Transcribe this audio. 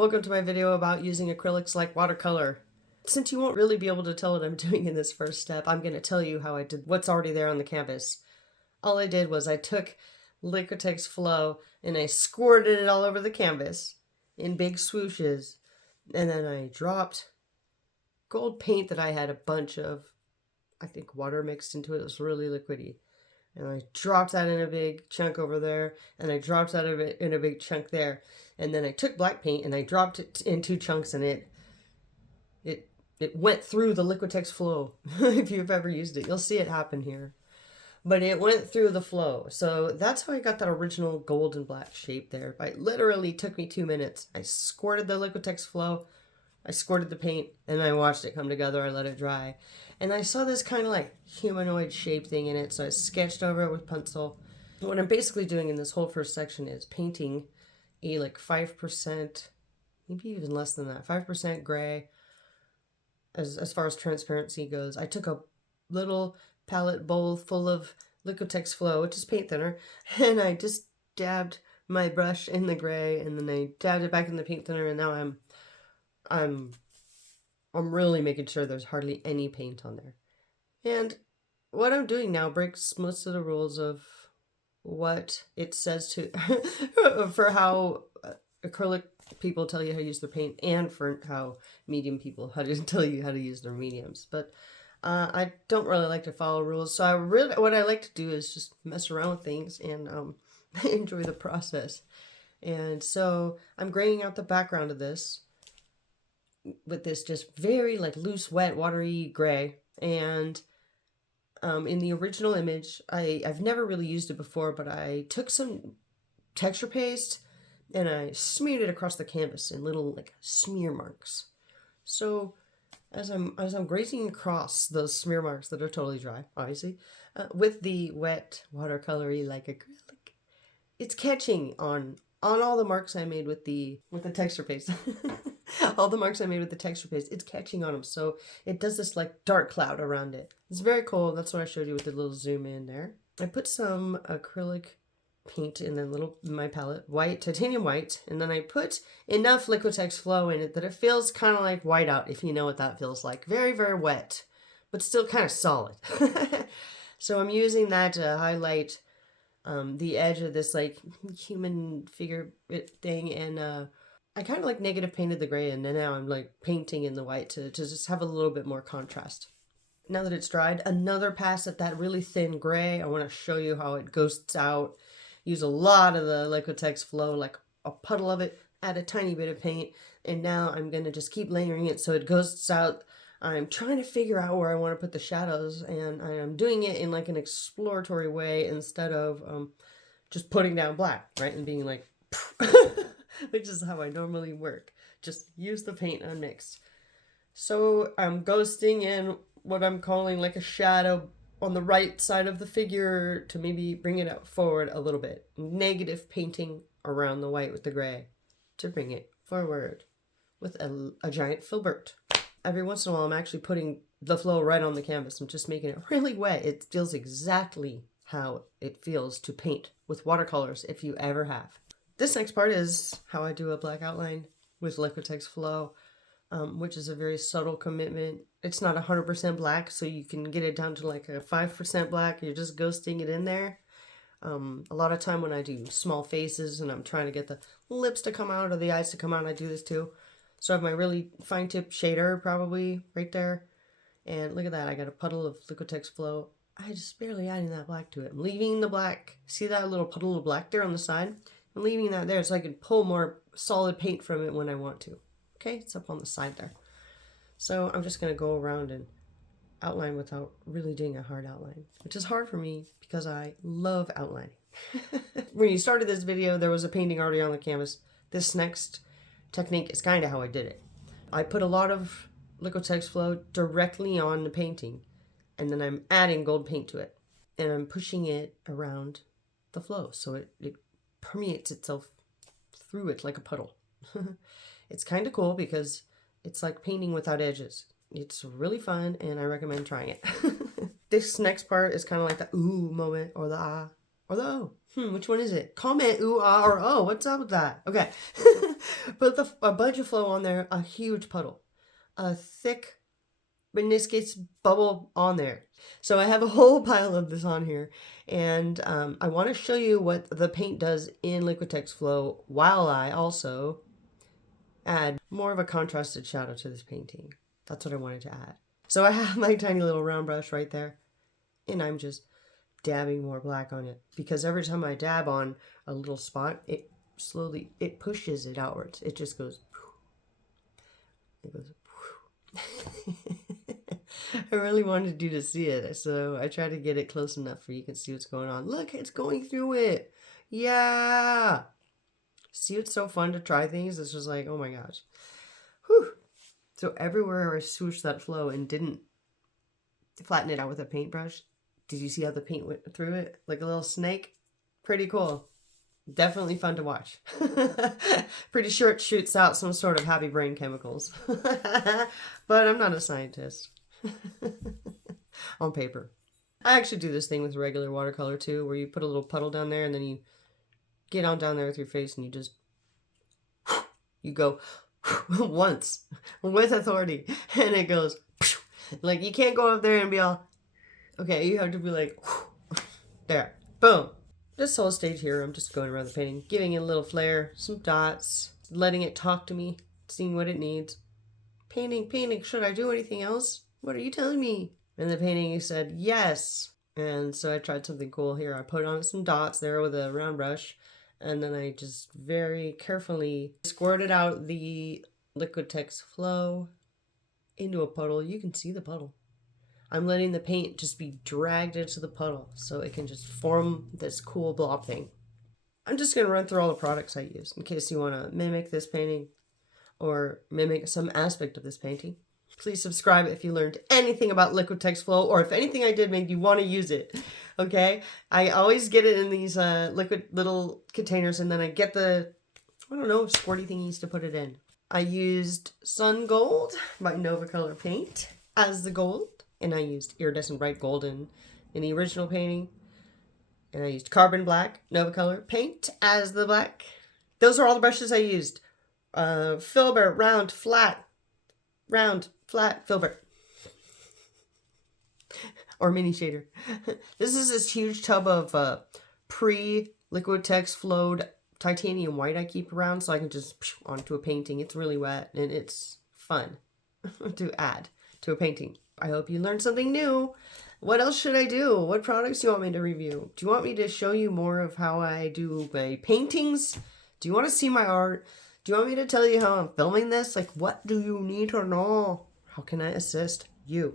Welcome to my video about using acrylics like watercolor. Since you won't really be able to tell what I'm doing in this first step, I'm going to tell you how I did what's already there on the canvas. All I did was I took liquitex flow and I squirted it all over the canvas in big swooshes, and then I dropped gold paint that I had a bunch of, I think, water mixed into it. It was really liquidy. And I dropped that in a big chunk over there, and I dropped that in a big chunk there. And then I took black paint and I dropped it in two chunks, and it went through the liquitex flow. If you've ever used it, you'll see it happen here. But it went through the flow. So that's how I got that original gold and black shape there. It literally took me 2 minutes. I squirted the liquitex flow, I squirted the paint, and I watched it come together. I let it dry. And I saw this kind of like humanoid shape thing in it, so I sketched over it with pencil. What I'm basically doing in this whole first section is painting a like 5%, maybe even less than that, 5% gray as far as transparency goes. I took a little palette bowl full of liquitex flow, which is paint thinner, and I just dabbed my brush in the gray, and then I dabbed it back in the paint thinner, and now I'm really making sure there's hardly any paint on there. And what I'm doing now breaks most of the rules of what it says to for how acrylic people tell you how to use their paint, and for how medium people tell you how to use their mediums. But I don't really like to follow rules, so what I like to do is just mess around with things and enjoy the process. And so I'm graying out the background of this with this just very like loose, wet, watery gray. And in the original image, I've never really used it before, but I took some texture paste and I smeared it across the canvas in little like smear marks. So as I'm grazing across those smear marks that are totally dry, obviously, with the wet watercolory like acrylic, it's catching on all the marks I made with the texture paste. All the marks I made with the texture paste, it's catching on them. So it does this like dark cloud around it. It's very cool. That's what I showed you with the little zoom in there. I put some acrylic paint in my palette, white, titanium white, and then I put enough liquitex flow in it that it feels kind of like whiteout, if you know what that feels like. Very, very wet, but still kind of solid. So I'm using that to highlight the edge of this like human figure thing, and I kind of like negative painted the gray, and now I'm like painting in the white to just have a little bit more contrast. Now that it's dried, another pass at that really thin gray. I want to show you how it ghosts out. Use a lot of the liquitex flow, like a puddle of it, add a tiny bit of paint, and now I'm going to just keep layering it so it ghosts out. I'm trying to figure out where I want to put the shadows, and I'm doing it in like an exploratory way instead of just putting down black, right, and being like, which is how I normally work. Just use the paint unmixed. So I'm ghosting in what I'm calling like a shadow on the right side of the figure to maybe bring it up forward a little bit. Negative painting around the white with the gray to bring it forward with a giant filbert. Every once in a while I'm actually putting the flow right on the canvas. I'm just making it really wet. It feels exactly how it feels to paint with watercolors if you ever have. This next part is how I do a black outline with liquitex flow, which is a very subtle commitment. It's not 100% black, so you can get it down to like a 5% black. You're just ghosting it in there. A lot of time when I do small faces and I'm trying to get the lips to come out or the eyes to come out, I do this too. So I have my really fine tip shader probably right there. And look at that, I got a puddle of liquitex flow. I just barely adding that black to it. I'm leaving the black. See that little puddle of black there on the side? I'm leaving that there so I can pull more solid paint from it when I want to. Okay, it's up on the side there. So I'm just going to go around and outline without really doing a hard outline, which is hard for me because I love outlining. When you started this video, there was a painting already on the canvas. This next technique is kind of how I did it. I put a lot of liquitex flow directly on the painting, and then I'm adding gold paint to it, and I'm pushing it around the flow so it permeates itself through it like a puddle. It's kind of cool because it's like painting without edges. It's really fun, and I recommend trying it. This next part is kind of like the ooh moment, or the ah, or the oh. Which one is it? Comment ooh, ah, or oh. What's up with that? Okay. Put a bunch of flow on there, a huge puddle, a thick meniscus bubble on there. So I have a whole pile of this on here, and I want to show you what the paint does in liquitex flow while I also add more of a contrasted shadow to this painting. That's what I wanted to add. So I have my tiny little round brush right there, and I'm just dabbing more black on it, because every time I dab on a little spot, it slowly, it pushes it outwards. It just goes, it goes. I really wanted you to see it, so I tried to get it close enough where you can see what's going on. Look, it's going through it. Yeah. See, it's so fun to try things. It's just like, oh my gosh. Whew. So everywhere I swooshed that flow and didn't flatten it out with a paintbrush, did you see how the paint went through it? Like a little snake? Pretty cool. Definitely fun to watch. Pretty sure it shoots out some sort of happy brain chemicals. But I'm not a scientist. On paper. I actually do this thing with regular watercolor too, where you put a little puddle down there and then you get on down there with your face and you go once with authority, and it goes like, you can't go up there and be all, okay, you have to be like, there, boom. This whole stage here, I'm just going around the painting, giving it a little flair, some dots, letting it talk to me, seeing what it needs. Painting, should I do anything else? What are you telling me? And the painting said, yes. And so I tried something cool here. I put on some dots there with a round brush, and then I just very carefully squirted out the liquitex flow into a puddle. You can see the puddle. I'm letting the paint just be dragged into the puddle so it can just form this cool blob thing. I'm just going to run through all the products I use in case you want to mimic this painting or mimic some aspect of this painting. Please subscribe if you learned anything about liquitex flow, or if anything I did made you want to use it. Okay? I always get it in these liquid little containers, and then I get the, I don't know, squirty thingies to put it in. I used Sun Gold by Watercolor paint as the gold, and I used iridescent bright gold in the original painting. And I used carbon black Watercolor paint as the black. Those are all the brushes I used. Filbert, round, flat, filbert. Or mini shader. This is this huge tub of pre-liquitex flowed titanium white I keep around so I can just onto a painting. It's really wet and it's fun to add to a painting. I hope you learned something new. What else should I do? What products do you want me to review? Do you want me to show you more of how I do my paintings? Do you want to see my art? Do you want me to tell you how I'm filming this? Like, what do you need to know? How can I assist you?